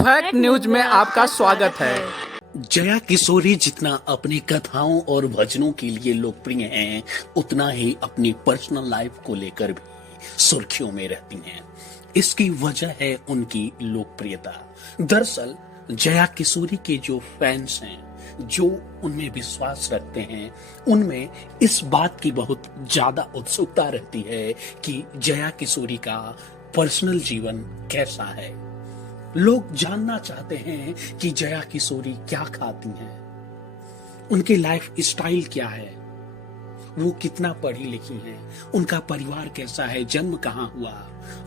Fact news में आपका स्वागत है। जया किशोरी जितना अपनी कथाओं और भजनों के लिए लोकप्रिय हैं, उतना ही अपनी पर्सनल लाइफ को लेकर भी सुर्खियों में रहती हैं। इसकी वजह है उनकी लोकप्रियता। दरअसल जया किशोरी के जो फैंस हैं, जो उनमें विश्वास रखते हैं, उनमें इस बात की बहुत ज्यादा उत्सुकता रहती है कि जया किशोरी का पर्सनल जीवन कैसा है। लोग जानना चाहते हैं कि जया किशोरी क्या खाती हैं, उनके लाइफ स्टाइल क्या है, वो कितना पढ़ी लिखी हैं, उनका परिवार कैसा है, जन्म कहां हुआ,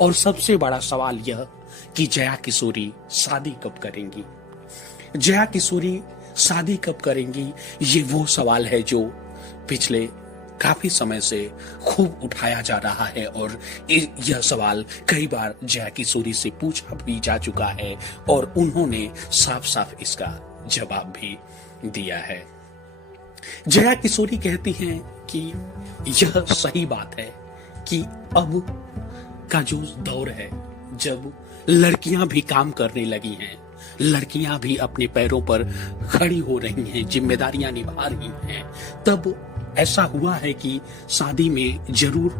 और सबसे बड़ा सवाल यह कि जया किशोरी शादी कब करेंगी। जया किशोरी शादी कब करेंगी, ये वो सवाल है जो पिछले काफी समय से खूब उठाया जा रहा है और यह सवाल कई बार जया किशोरी से पूछा भी जा चुका है और उन्होंने साफ साफ इसका जवाब भी दिया है। जया किशोरी कहती हैं कि यह सही बात है कि अब का जो दौर है, जब लड़कियां भी काम करने लगी हैं, लड़कियां भी अपने पैरों पर खड़ी हो रही हैं, जिम्मेदारियां निभा रही हैं, तब ऐसा हुआ है कि शादी में जरूर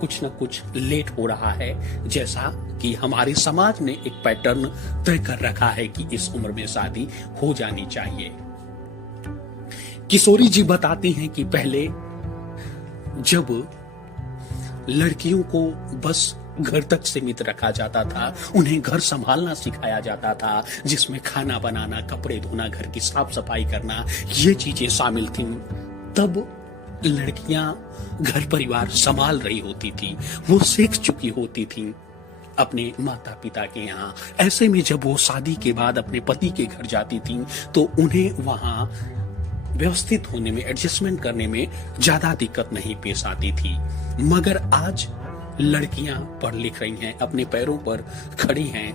कुछ न कुछ लेट हो रहा है। जैसा कि हमारे समाज ने एक पैटर्न तय कर रखा है कि इस उम्र में शादी हो जानी चाहिए। किशोरी जी बताती हैं कि पहले जब लड़कियों को बस घर तक सीमित रखा जाता था, उन्हें घर संभालना सिखाया जाता था, जिसमें खाना बनाना, कपड़े धोना, घर की साफ सफाई करना, ये चीजें शामिल थीं। तब लड़कियां घर परिवार संभाल रही होती थी, वो सीख चुकी होती थी अपने माता पिता के यहाँ। ऐसे में जब वो शादी के बाद अपने पति के घर जाती थी तो उन्हें वहां व्यवस्थित होने में, एडजस्टमेंट करने में ज्यादा दिक्कत नहीं पेश आती थी। मगर आज लड़कियां पढ़ लिख रही हैं, अपने पैरों पर खड़ी हैं,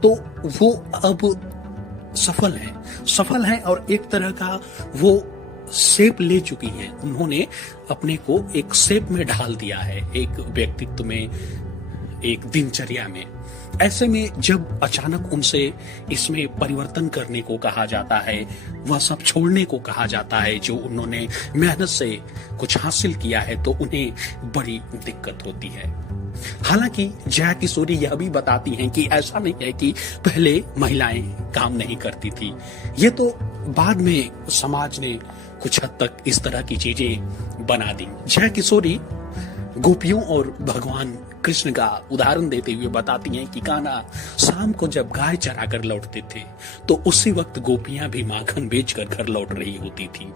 तो वो अब सफल हैं और एक तरह का वो शेप ले चुकी हैं। उन्होंने अपने को एक शेप में ढाल दिया है, एक व्यक्तित्व में, एक दिनचर्या में। ऐसे में जब अचानक उनसे इसमें परिवर्तन करने को कहा जाता है, वह सब छोड़ने को कहा जाता है जो उन्होंने मेहनत से कुछ हासिल किया है, तो उन्हें बड़ी दिक्कत होती है। हालांकि जया किशोरी यह भी बताती हैं कि ऐसा नहीं है कि पहले महिलाएं काम नहीं करती थी, ये तो बाद में समाज ने कुछ हद तक इस तरह की चीजें बना दी। जया किशोरी गोपियों और भगवान कृष्ण का उदाहरण देते हुए बताती हैं कि कान्हा शाम को जब गाय चरा कर लौटते थे तो उसी वक्त गोपियां भी माखन बेचकर घर लौट रही होती थी।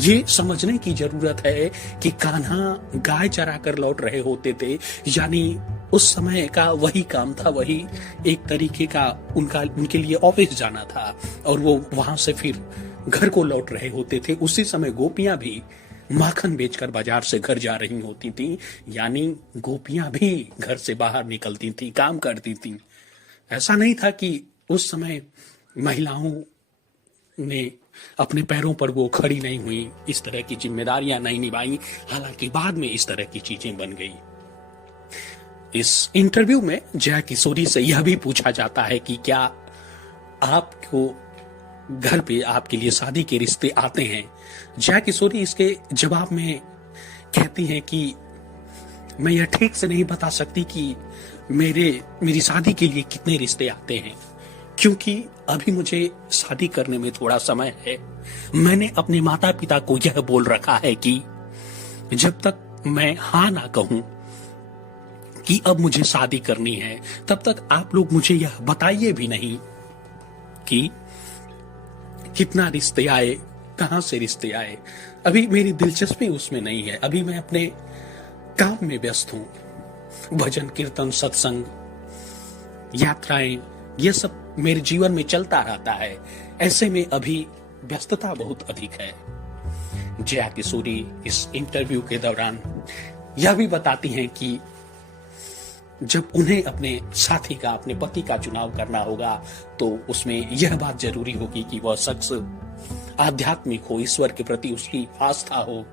ये समझने की जरूरत है कि कान्हा गाय चरा कर लौट रहे होते थे, यानी उस समय का वही काम था, वही एक तरीके का उनके लिए ऑफिस जाना था और वो वहां से फिर घर को लौट रहे होते थे। उसी समय गोपियां भी माखन बेचकर बाजार से घर जा रही होती थी, यानी गोपियां भी घर से बाहर निकलती थी, काम करती थी। ऐसा नहीं था कि उस समय महिलाओं ने अपने पैरों पर वो खड़ी नहीं हुई, इस तरह की जिम्मेदारियां नहीं निभाई। हालांकि बाद में इस तरह की चीजें बन गई। इस इंटरव्यू में जया किशोरी से यह भी पूछा जाता है कि क्या आपको घर पे आपके लिए शादी के रिश्ते आते हैं। जया किशोरी इसके जवाब में कहती हैं कि मैं यह ठीक से नहीं बता सकती कि मेरी शादी के लिए कितने रिश्ते आते हैं, क्योंकि अभी मुझे शादी करने में थोड़ा समय है। मैंने अपने माता पिता को यह बोल रखा है कि जब तक मैं हाँ ना कहूं कि अब मुझे शादी करनी है, तब तक आप लोग मुझे यह बताइए भी नहीं कि कितना रिश्ते आए, कहां से रिश्ते आए। अभी मेरी दिलचस्पी उसमें नहीं है, अभी मैं अपने काम में व्यस्त हूं। भजन कीर्तन, सत्संग, यात्राएं, यह सब मेरे जीवन में चलता रहता है। ऐसे में अभी व्यस्तता बहुत अधिक है। जया किशोरी इस इंटरव्यू के दौरान यह भी बताती हैं कि जब उन्हें अपने साथी का, अपने पति का चुनाव करना होगा तो उसमें यह बात जरूरी होगी कि वह शख्स आध्यात्मिक हो, ईश्वर के प्रति उसकी आस्था हो,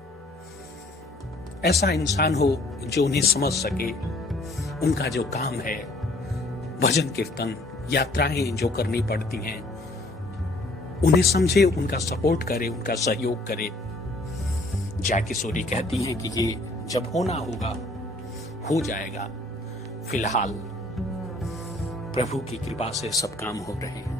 ऐसा इंसान हो जो उन्हें समझ सके, उनका जो काम है भजन कीर्तन यात्राएं जो करनी पड़ती हैं उन्हें समझे, उनका सपोर्ट करे, उनका सहयोग करे। जया किशोरी कहती हैं कि ये जब होना होगा हो जाएगा, फिलहाल प्रभु की कृपा से सब काम हो रहे हैं।